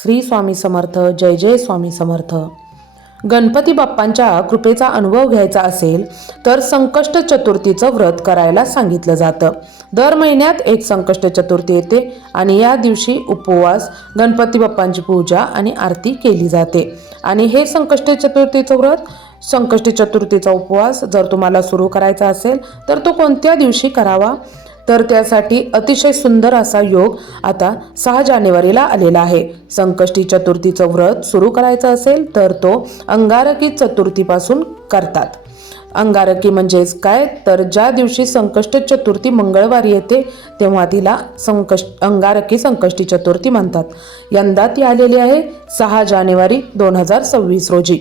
श्री स्वामी समर्थ. जय जय स्वामी समर्थ. गणपती बाप्पांच्या कृपेचा अनुभव घ्यायचा असेल तर संकष्ट चतुर्थीचं व्रत करायला सांगितलं जातं. दर महिन्यात एक संकष्ट चतुर्थी येते आणि या दिवशी उपवास, गणपती बाप्पांची पूजा आणि आरती केली जाते. आणि हे संकष्ट चतुर्थीचं व्रत, संकष्ट चतुर्थीचा उपवास जर तुम्हाला सुरू करायचा असेल तर तो कोणत्या दिवशी करावा, तर त्यासाठी अतिशय सुंदर असा योग आता 6 जानेवारीला आलेला आहे. संकष्टी चतुर्थीचं व्रत सुरू करायचं असेल तर तो अंगारकी चतुर्थीपासून करतात. अंगारकी म्हणजेच काय, तर ज्या दिवशी संकष्ट चतुर्थी मंगळवारी येते तेव्हा तिला अंगारकी संकष्टी चतुर्थी म्हणतात. यंदा ती आलेली आहे 6 जानेवारी 2026 रोजी.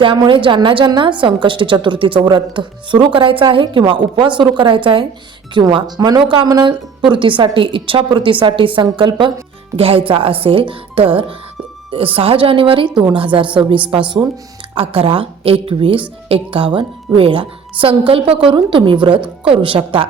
त्यामुळे ज्यांना संकष्टी चतुर्थीचं व्रत सुरू करायचं आहे किंवा उपवास सुरू करायचा आहे किंवा मनोकामना पूर्तीसाठी, इच्छापूर्तीसाठी संकल्प घ्यायचा असेल तर 6 जानेवारी 2026 पासून 11, 21, 51 वेळा संकल्प करून तुम्ही व्रत करू शकता.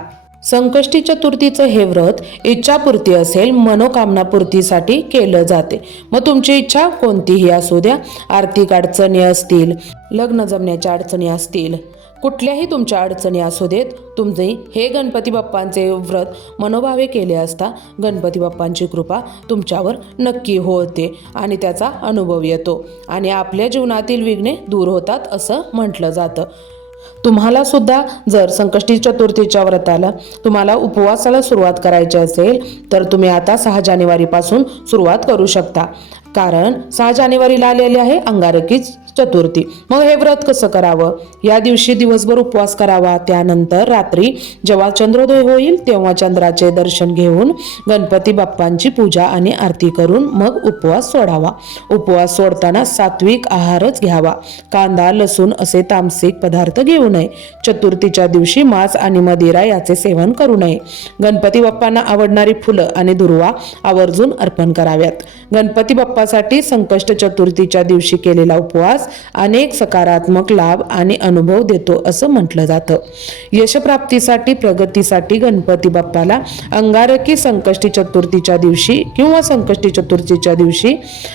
संकष्टी चतुर्थीचं हे व्रत इच्छापूर्ती असेल, मनोकामनापूर्तीसाठी केलं जाते. मग तुमची इच्छा कोणतीही असू द्या, आर्थिक अडचणी असतील, लग्न जमण्याच्या अडचणी असतील, कुठल्याही तुमच्या अडचणी असू देत, तुमचे हे गणपती बाप्पांचे व्रत मनोभावे केले असता गणपती बाप्पांची कृपा तुमच्यावर नक्की होते आणि त्याचा अनुभव येतो आणि आपल्या जीवनातील विघ्ने दूर होतात असं म्हटलं जातं. तुम्हाला सुद्धा जर संकष्टी चतुर्थीच्या व्रताला, तुम्हाला उपवासाला सुरुवात करायची असेल तर तुम्ही आता 6 जानेवारीपासून सुरुवात करू शकता. कारण 6 जानेवारीला आलेली आहे अंगारकी चतुर्थी. मग हे व्रत कसं करावं, या दिवशी दिवसभर उपवास करावा. त्यानंतर रात्री जेव्हा चंद्रोदय होईल तेव्हा चंद्राचे दर्शन घेऊन गणपती बाप्पांची पूजा आणि आरती करून मग उपवास सोडावा. उपवास सोडताना सात्विक आहारच घ्यावा. कांदा, लसूण असे तामसिक पदार्थ घेऊ नये. चतुर्थीच्या दिवशी मांस आणि मदिरा याचे सेवन करू नये. गणपती बाप्पांना आवडणारी फुलं आणि दुर्वा आवर्जून अर्पण कराव्यात. गणपती बाप्पासाठी संकष्ट चतुर्थीच्या दिवशी केलेला उपवास अनेक सकारात्मक लाभ आणि अनुभव देतो असं म्हटलं जातं. यशप्राप्तीसाठी, प्रगतीसाठी गणपती बाप्पाला अंगारकी संकष्टी चतुर्थीच्या दिवशी किंवा संकष्टी चतुर्थीच्या दिवशी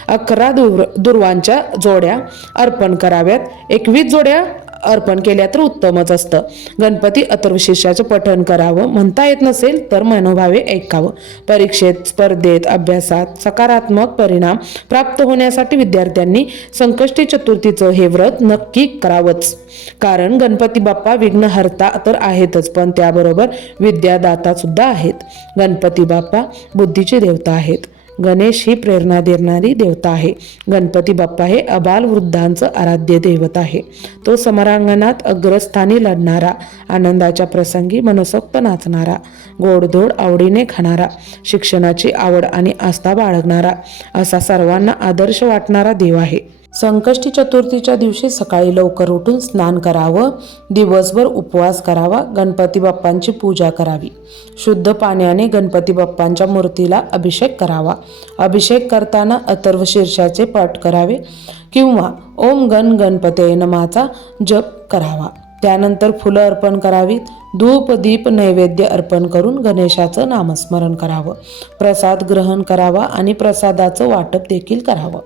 11 दुर्वांच्या जोड्या अर्पण कराव्यात. 21 जोड्या अर्पण केल्या तर उत्तमच असतं. गणपती अथर्वशीर्षाचं पठण करावं. म्हणता येत नसेल तर मनोभावे ऐकावं. परीक्षेत, स्पर्धेत, अभ्यासात सकारात्मक परिणाम प्राप्त होण्यासाठी विद्यार्थ्यांनी संकष्टी चतुर्थीचं हे व्रत नक्की करावंच. कारण गणपती बाप्पा विघ्नहर्ता तर आहेतच, पण त्याबरोबर विद्यादाता सुद्धा आहेत. गणपती बाप्पा बुद्धीची देवता आहेत. गणेश ही प्रेरणा देणारी देवता आहे. गणपती बाप्पा हे अबालवृद्धांचं आराध्य दैवत आहे. तो समरांगणात अग्रस्थानी लढणारा, आनंदाच्या प्रसंगी मनसोक्त नाचणारा, गोडधोड आवडीने खाणारा, शिक्षणाची आवड आणि आस्था बाळगणारा असा सर्वांना आदर्श वाटणारा देव आहे. संकष्टी चतुर्थीच्या दिवशी सकाळी लवकर उठून स्नान करावं. दिवसभर उपवास करावा. गणपती बाप्पांची पूजा करावी. शुद्ध पाण्याने गणपती बाप्पांच्या मूर्तीला अभिषेक करावा. अभिषेक करताना अथर्वशीर्षाचे पाठ करावे किंवा ओम गण गणपतये नमःचा जप करावा. त्यानंतर फुलं अर्पण करावीत. धूप, दीप, नैवेद्य अर्पण करून गणेशाचं नामस्मरण करावं. प्रसाद ग्रहण करावा आणि प्रसादाचं वाटप देखील करावं.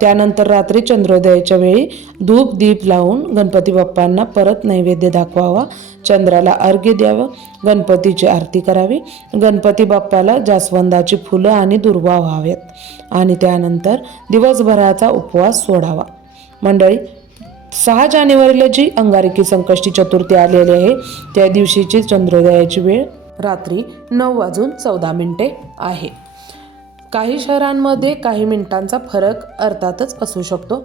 त्यानंतर रात्री चंद्रोदयाच्या वेळी धूप, दीप लावून गणपती बाप्पांना परत नैवेद्य दाखवावा. चंद्राला अर्घ्य द्यावं. गणपतीची आरती करावी. गणपती बाप्पाला जास्वंदाची फुलं आणि दुर्वा व्हाव्यात आणि त्यानंतर दिवसभराचा उपवास सोडावा. मंडळी, 6 जानेवारीला जी अंगारकी संकष्टी चतुर्थी आलेली आहे त्या दिवशीची चंद्रोदयाची वेळ रात्री 9:14 आहे. काही शहरांमध्ये काही मिनिटांचा फरक अर्थातच असू शकतो.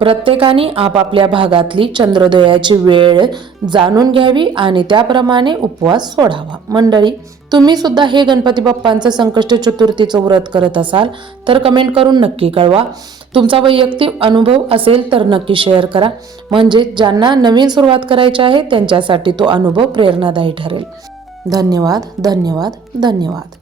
प्रत्येकाने आपापल्या भागातली चंद्रोदयाची वेळ जाणून घ्यावी आणि त्याप्रमाणे उपवास सोडावा. मंडळी, तुम्ही सुद्धा हे गणपती बाप्पांचं संकष्ट चतुर्थीचं व्रत करत असाल तर कमेंट करून नक्की कळवा. तुमचा वैयक्तिक अनुभव असेल तर नक्की शेअर करा. म्हणजे ज्यांना नवीन सुरुवात करायची आहे त्यांच्यासाठी तो अनुभव प्रेरणादायी ठरेल. धन्यवाद, धन्यवाद, धन्यवाद.